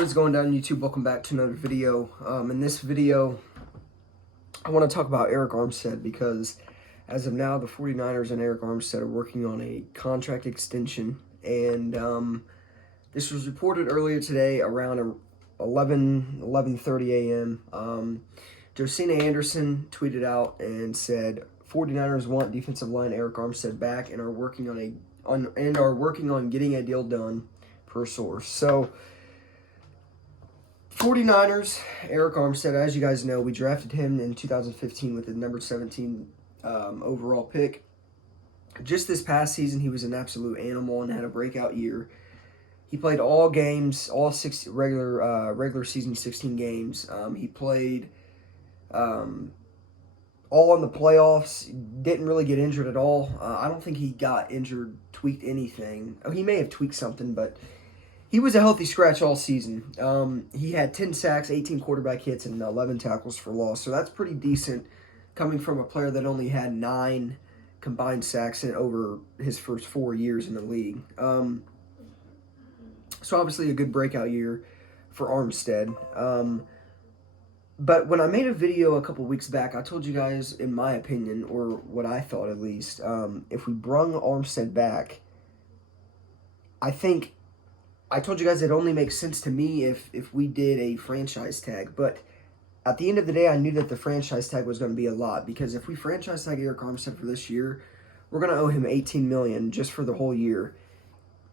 What is going down, YouTube? Welcome back to another video. In this video, I want to talk about Arik Armstead because as of now, the 49ers and Arik Armstead are working on a contract extension. And this was reported earlier today around 11:30 a.m. Josina Anderson tweeted out and said, 49ers want defensive line Arik Armstead back and are working on getting a deal done, per source. So 49ers, Arik Armstead, as you guys know, we drafted him in 2015 with the number 17 overall pick. Just this past season, he was an absolute animal and had a breakout year. He played all games, all regular season 16 games. He played all in the playoffs. Didn't really get injured at all. I don't think he got injured, tweaked anything. Oh, he may have tweaked something, but he was a healthy scratch all season. He had 10 sacks, 18 quarterback hits, and 11 tackles for loss. So that's pretty decent coming from a player that only had 9 combined sacks in over his first 4 years in the league. So obviously a good breakout year for Armstead. But when I made a video a couple weeks back, I told you guys, in my opinion, or what I thought at least, if we brung Armstead back, I told you guys it only makes sense to me if we did a franchise tag. But at the end of the day, I knew that the franchise tag was going to be a lot. Because if we franchise tag Arik Armstead for this year, we're going to owe him $18 million just for the whole year.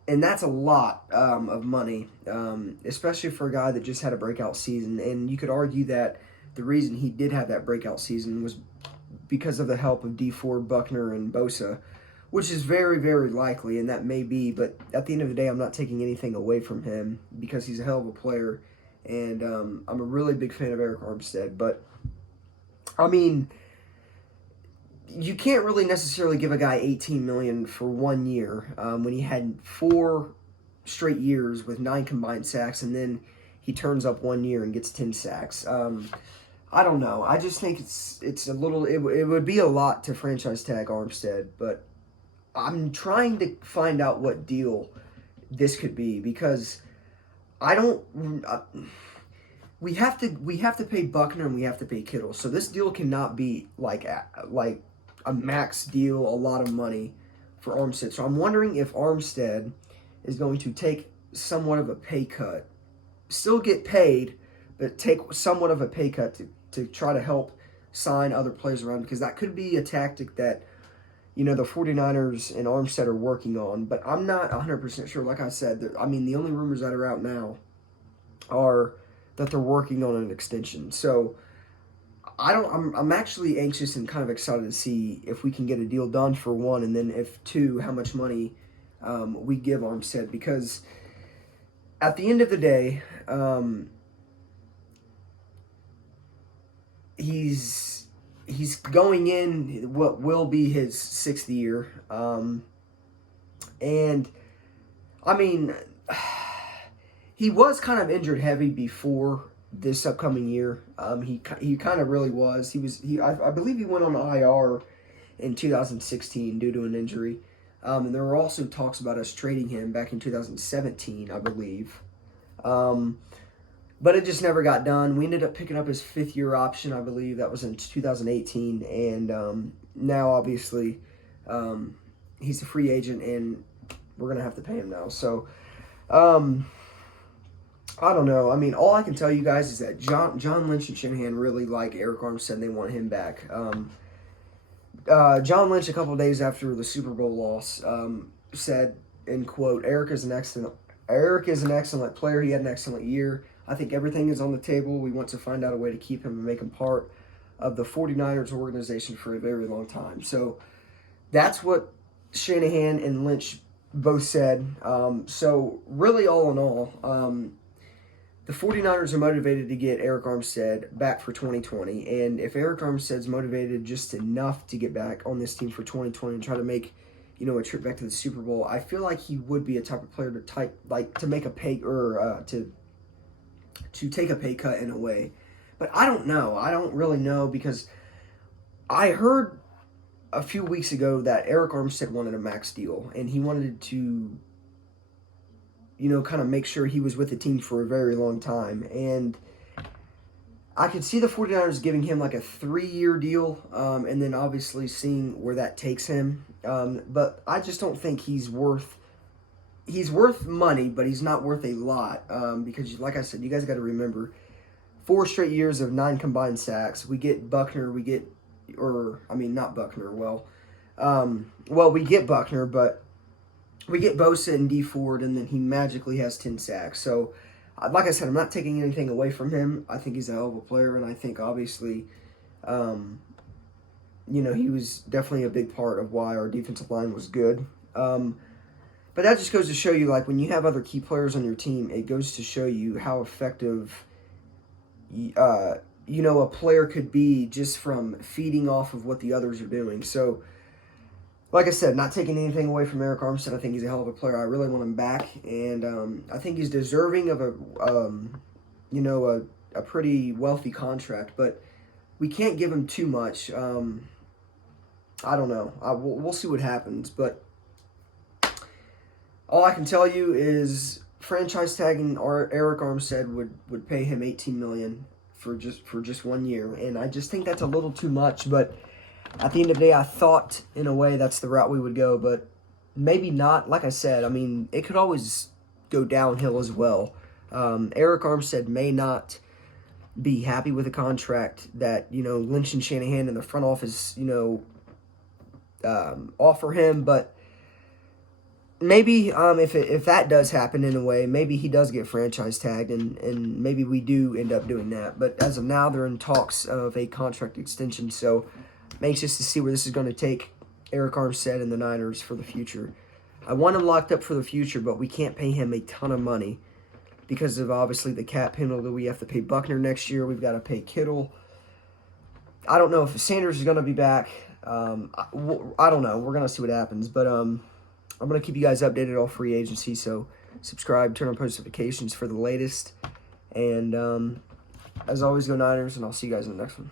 And that's a lot of money, especially for a guy that just had a breakout season. And you could argue that the reason he did have that breakout season was because of the help of D Ford, Buckner, and Bosa, which is very, very likely, and that may be. But at the end of the day, I'm not taking anything away from him because he's a hell of a player. And I'm a really big fan of Arik Armstead. But, I mean, you can't really necessarily give a guy $18 million for 1 year when he had 4 straight years with 9 combined sacks, and then he turns up 1 year and gets 10 sacks. I don't know. I just think it's a little. It would be a lot to franchise tag Armstead, but I'm trying to find out what deal this could be because I don't. We have to pay Buckner and we have to pay Kittle, so this deal cannot be like a max deal, a lot of money for Armstead. So I'm wondering if Armstead is going to take somewhat of a pay cut, still get paid, but take somewhat of a pay cut to try to help sign other players around, because that could be a tactic that, you know, the 49ers and Armstead are working on. But I'm not 100% sure. Like I said, the only rumors that are out now are that they're working on an extension. So I'm actually anxious and kind of excited to see if we can get a deal done for 1, and then if 2, how much money we give Armstead. Because at the end of the day, he's going in what will be his 6th year, and I mean, he was kind of injured heavy before this upcoming year. He kind of really was. I believe he went on IR in 2016 due to an injury. And there were also talks about us trading him back in 2017, I believe. But it just never got done. We ended up picking up his 5th-year option, I believe. That was in 2018. And now, obviously, he's a free agent, and we're going to have to pay him now. So, I don't know. I mean, all I can tell you guys is that John Lynch and Shanahan really like Arik Armstead, and they want him back. John Lynch, a couple of days after the Super Bowl loss, said, in quote, Arik is an excellent player. He had an excellent year. I think everything is on the table. We want to find out a way to keep him and make him part of the 49ers organization for a very long time. So that's what Shanahan and Lynch both said. So really, all in all, the 49ers are motivated to get Arik Armstead back for 2020. And if Arik Armstead's motivated just enough to get back on this team for 2020 and try to make, you know, a trip back to the Super Bowl, I feel like he would be a type of player to make a pay, or to take a pay cut in a way. But I don't know. I don't really know, because I heard a few weeks ago that Arik Armstead wanted a max deal, and he wanted to kind of make sure he was with the team for a very long time. And I could see the 49ers giving him like a 3-year deal, and then obviously seeing where that takes him. But I just don't think he's worth money, but he's not worth a lot, because, like I said, you guys got to remember, 4 straight years of 9 combined sacks. We get Buckner, not Buckner. We get Buckner, but we get Bosa and D Ford, and then he magically has 10 sacks. So, like I said, I'm not taking anything away from him. I think he's a hell of a player, and I think obviously, he was definitely a big part of why our defensive line was good. But that just goes to show you, like, when you have other key players on your team, it goes to show you how effective, a player could be just from feeding off of what the others are doing. So, like I said, not taking anything away from Arik Armstead. I think he's a hell of a player. I really want him back, and I think he's deserving of a pretty wealthy contract. But we can't give him too much. I don't know. We'll see what happens. But all I can tell you is franchise tagging Arik Armstead would pay him $18 million for just 1 year, and I just think that's a little too much. But at the end of the day, I thought, in a way, that's the route we would go, but maybe not. Like I said, I mean, it could always go downhill as well. Arik Armstead may not be happy with the contract that, Lynch and Shanahan in the front office, offer him, but maybe if that does happen in a way, maybe he does get franchise tagged, and maybe we do end up doing that. But as of now, they're in talks of a contract extension, so I'm anxious to see where this is going to take Arik Armstead and the Niners for the future. I want him locked up for the future, but we can't pay him a ton of money because of, obviously, the cap penalty. We have to pay Buckner next year. We've got to pay Kittle. I don't know if Sanders is going to be back. I don't know. We're going to see what happens. But I'm going to keep you guys updated all free agency, so subscribe, turn on post notifications for the latest. And as always, go Niners, and I'll see you guys in the next one.